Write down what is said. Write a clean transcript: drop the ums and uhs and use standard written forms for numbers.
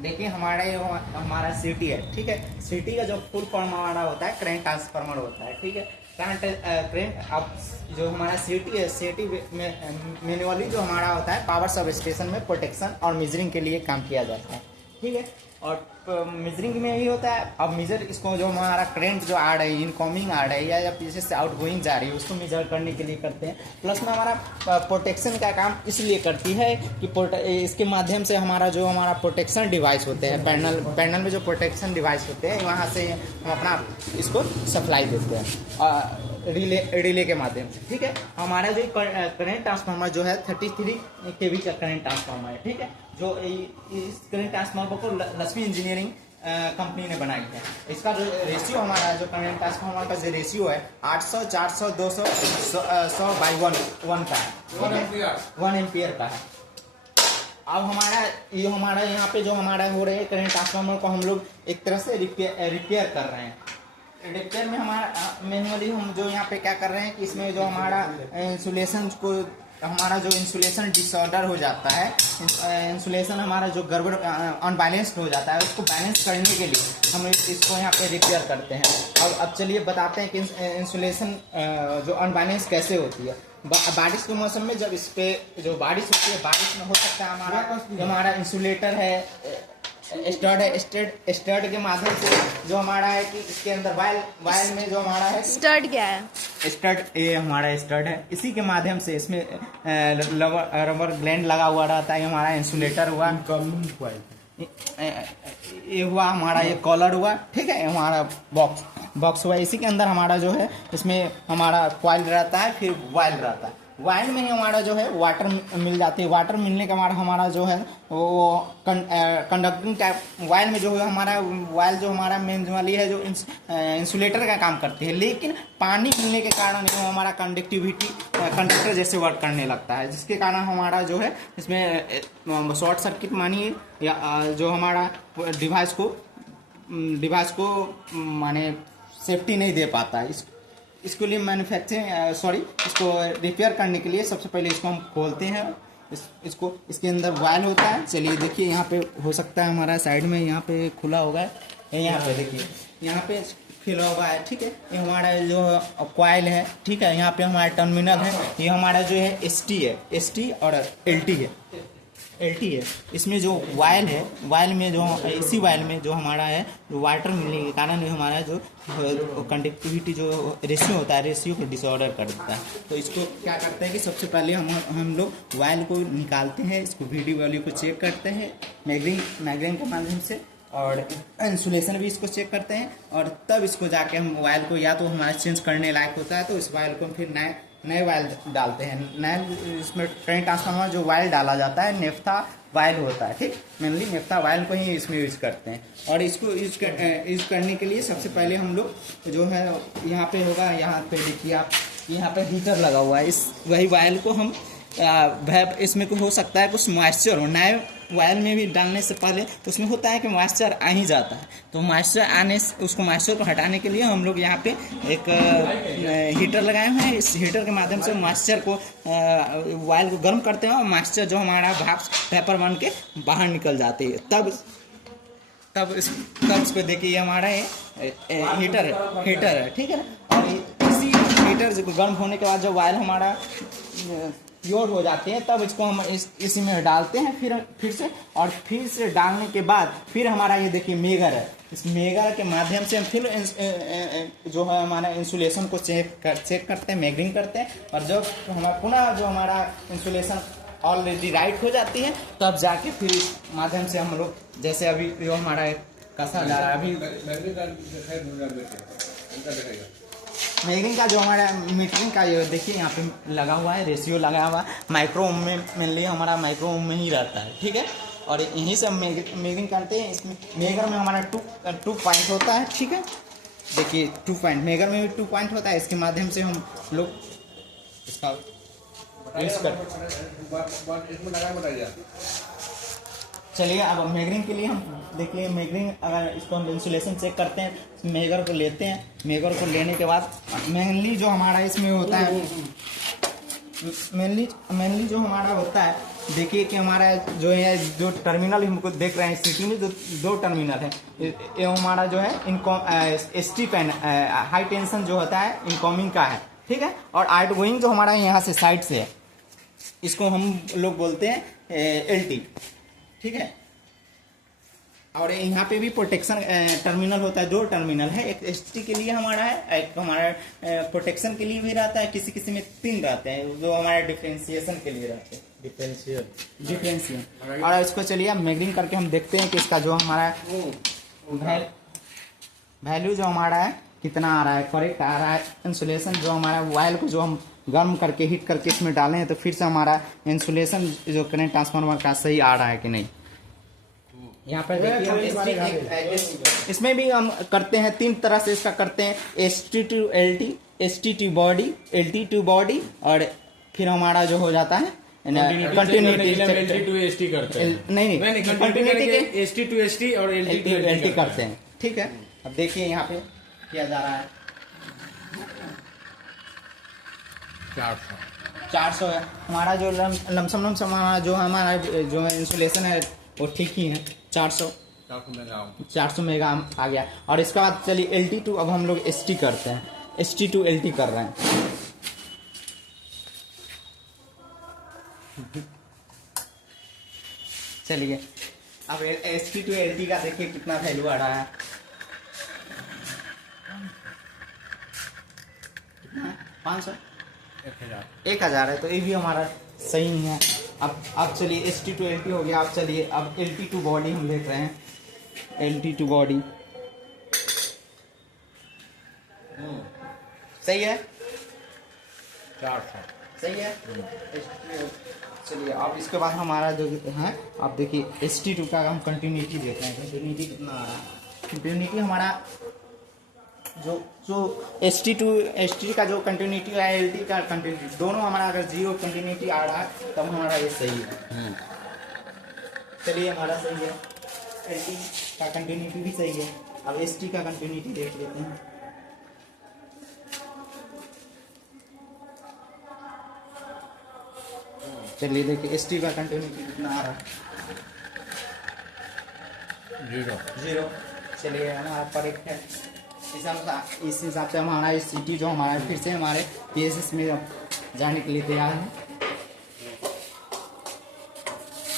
देखिए हमारा सिटी है, ठीक है। सिटी का जो फुल फॉर्म हमारा होता है करंट ट्रांसफार्मर होता है, ठीक है। करंट अब जो हमारा सिटी है, सिटी में मैनुअली जो हमारा होता है पावर सब स्टेशन में प्रोटेक्शन और मेजरिंग के लिए काम किया जाता है, ठीक है। और मेजरिंग में ही होता है, अब मेजर इसको जो हमारा करंट जो आ रही है, इनकमिंग आ रही है या पीछे से आउटगोइंग जा रही है, उसको मेजर करने के लिए करते हैं। प्लस में हमारा प्रोटेक्शन का काम इसलिए करती है कि इसके माध्यम से हमारा प्रोटेक्शन डिवाइस होते हैं, पैनल में जो प्रोटेक्शन डिवाइस होते हैं, वहाँ से हम अपना इसको सप्लाई देते हैं रिले के माध्यम से, ठीक है। हमारा जो करंट ट्रांसफार्मर जो है 33 kV का करंट ट्रांसफार्मर है, ठीक है। जो इस करंट ट्रांसफार्मर को लक्ष्मी इंजीनियरिंग कंपनी ने बनाई है। इसका जो रेशियो हमारा जो करंट ट्रांसफार्मर का जो रेशियो है 800, 400, 200, 100/1 का है, 1 एम्पियर का है। अब हमारा यहाँ पे जो हमारा हो रहे हैं करंट ट्रांसफार्मर को हम लोग एक तरह से रिपेयर कर रहे हैं। रिपेयर में हमारा मैनुअली हम जो यहाँ पे क्या कर रहे हैं कि इसमें जो हमारा इंसुलेशन को हमारा जो इंसुलेशन डिसऑर्डर हो जाता है, इंसुलेशन हमारा जो गड़बड़ अनबैलेंस्ड हो जाता है, उसको बैलेंस करने के लिए हम इसको यहाँ पे रिपेयर करते हैं। अब चलिए बताते हैं कि इंसुलेशन जो अनबैलेंस कैसे होती है। बारिश के मौसम में जब इस पे जो बारिश होती है, बारिश में हो सकता है हमारा इंसुलेटर है, स्टड के माध्यम से जो हमारा है कि इसके अंदर वायल में जो हमारा है, स्टड क्या है? स्टड, ये हमारा स्टड है। इसी के माध्यम से इसमें रबर ग्लैंड लगा हुआ रहता है। हमारा इंसुलेटर हुआ, ये हुआ हमारा, ये कॉलर हुआ, ठीक है। हमारा बॉक्स हुआ, इसी के अंदर हमारा जो है इसमें हमारा कॉइल रहता है, फिर वायल रहता है। वायल में ही हमारा जो है वाटर मिल जाती है। वाटर मिलने के बाद हमारा जो है वो कंडक्टिंग टाइप वायल में जो है हमारा वायल जो हमारा मैनुअली है जो इंसुलेटर का काम करती है, लेकिन पानी मिलने के कारण वो हमारा कंडक्टर जैसे वर्क करने लगता है, जिसके कारण हमारा जो है इसमें शॉर्ट सर्किट मानिए या जो हमारा डिवाइस को माने सेफ्टी नहीं दे पाता है। इसके लिए इसको रिपेयर करने के लिए सबसे पहले इसको हम खोलते हैं। इसके अंदर वायल होता है। चलिए देखिए, यहाँ पे हो सकता है हमारा साइड में यहाँ पे खुला होगा, यहाँ पे देखिए, यहाँ पे खुला हुआ है, ठीक है। ये हमारा जो कॉइल है, ठीक है। यहाँ पे हमारा टर्मिनल है, ये हमारा जो है एसटी और एलटी है। इसमें जो वायल है, वायल में जो इसी वायल में जो हमारा है वाटर मिलने के कारण हमारा जो कंडक्टिविटी जो रेशियो होता है, रेशियो को डिसऑर्डर कर देता है। तो इसको क्या करते हैं कि सबसे पहले हम लोग वायल को निकालते हैं, इसको वैल्यू को चेक करते हैं मैगजीन के माध्यम से, और इंसुलेशन भी इसको चेक करते हैं, और तब इसको जाके हम वायल को या तो हमारा चेंज करने लायक होता है तो इस वायल को फिर नए वायल डालते हैं। नए इसमें करंट ट्रांसफार्मर जो वायल डाला जाता है नेफ्था वायल होता है, ठीक। मेनली नेफ्था वायल को ही इसमें यूज करते हैं। और इसको यूज करने के लिए सबसे पहले हम लोग जो है यहाँ पे होगा, यहाँ पे देखिए आप, यहाँ पे हीटर लगा हुआ है। वही वायल को हम इसमें हो सकता है कुछ मॉइस्चर हो, नए वायल में भी डालने से पहले तो उसमें होता है कि मॉइस्चर आ ही जाता है। तो उसको मॉइस्चर को हटाने के लिए हम लोग यहाँ पे एक हीटर लगाए हुए हैं। इस हीटर के माध्यम से मॉइस्चर को वायल को गर्म करते हैं, और मॉइस्चर जो हमारा वेपर बन के बाहर निकल जाती है। तब इस पे देखिए हमारा हीटर है, ठीक है। और इसी हीटर को गर्म होने के बाद जो वायल हमारा प्योर हो जाते हैं, तब इसको हम इसी में डालते हैं फिर से डालने के बाद फिर हमारा ये देखिए मेगर है। इस मेगर के माध्यम से हम फिर जो है हमारा इंसुलेशन को चेक करते हैं, मेजरिंग करते हैं, और जब हमारा पुनः जो हमारा इंसुलेशन ऑलरेडी राइट हो जाती है, तब जाके फिर इस माध्यम से हम लोग जैसे अभी जो हमारा कसा जा रहा है अभी मेजरिंग का जो हमारा मीटरिंग का ये देखिए यहाँ पे लगा हुआ है, रेशियो लगा हुआ है। माइक्रो ओम में मेनली हमारा माइक्रो ओम में ही रहता है, ठीक है। और यहीं से हम मेजरिंग करते हैं। इसमें मेगर में हमारा टू पॉइंट होता है, ठीक है। देखिए 2 पॉइंट, मेगर में भी 2 पॉइंट होता है। इसके माध्यम से हम लोग इसका चलिए अब मेजरिंग के लिए हम देखिए मेजरिंग, अगर इसको हम इंसुलेशन चेक करते हैं, मेगर को लेते हैं। मेगर को लेने के बाद मेनली जो हमारा इसमें होता है, मेनली जो हमारा होता है देखिए कि हमारा जो है जो टर्मिनल हमको देख रहे हैं सिटी में जो दो टर्मिनल है, ये हमारा जो है Encalm ST pan high tension जो होता है इनकमिंग का है, ठीक है। और आउटगोइंग जो हमारा यहाँ से साइड से है इसको हम लोग बोलते हैं एलटी, ठीक है। और यहाँ पे भी प्रोटेक्शन टर्मिनल होता है, दो टर्मिनल है, एक एसटी के लिए हमारा है, एक हमारा प्रोटेक्शन के लिए भी रहता है, किसी किसी में 3 रहते हैं जो हमारे डिफ्रेंसिएशन के लिए रहते हैं, डिफ्रेंशियल। और इसको चलिए मैग्रिंग करके हम देखते हैं कि इसका जो हमारा वैल्यू जो हमारा है कितना आ रहा है, करेक्ट आ रहा है। इंसुलेशन जो हमारा वायल को जो हम गर्म करके हीट करके इसमें डालें हैं तो फिर से हमारा इंसुलेशन जो करंट ट्रांसफार्मर का सही आ रहा है कि नहीं। यहाँ पर देखिए इसमें भी हम करते हैं 3 तरह से इसका करते हैं, ST to LT, ST to body, LT to body, और फिर हमारा जो हो जाता है कंटिन्यूटी टू एसटी करते हैं। नहीं कंटिन्यूटी के एसटी टू एसटी और एलटी करते हैं, ठीक है। अब देखिए यहाँ पे किया जा रहा है 400 है हमारा जो लमसम हमारा जो जो इंसुलेशन है वो ठीक ही है, 400 मेगा आ गया। और इसके बाद चलिए एलटी टू, अब हम लोग एसटी करते हैं, एसटी टू एलटी कर रहे हैं। चलिए अब एसटी टू एलटी का देखिए कितना वैल्यू आ रहा है, 500 1000 है, तो ये भी हमारा सही है। अब चलिए S T to L T हो गया। अब चलिए अब एल टी टू बॉडी हम देख रहे हैं, एल टी टू बॉडी सही है, 400 सही है। चलिए अब इसके बाद हमारा जो है आप देखिए एस टी टू का हम कंटिन्यूटी देख रहे हैं, कंटिन्यूटी कितना आ रहा है। कंटिन्यूटी हमारा जो एस टी का जो कंटिन्यूटी है, एल टी का कंटिन्यूटी, दोनों हमारा अगर 0 कंटिन्यूटी आ रहा है तब हमारा ये सही है। चलिए हमारा सही है, एल टी का कंटिन्यूटी भी सही है। अब एस टी का कंटिन्यूटी देख लेते हैं। चलिए देखिए एस टी का कंटिन्यूटी कितना आ रहा है, 0। चलिए हमारा करेक्ट है। इस हिसाब से हमारा सिटी जो हमारा फिर से हमारे पीएसएस में जाने के लिए तैयार है।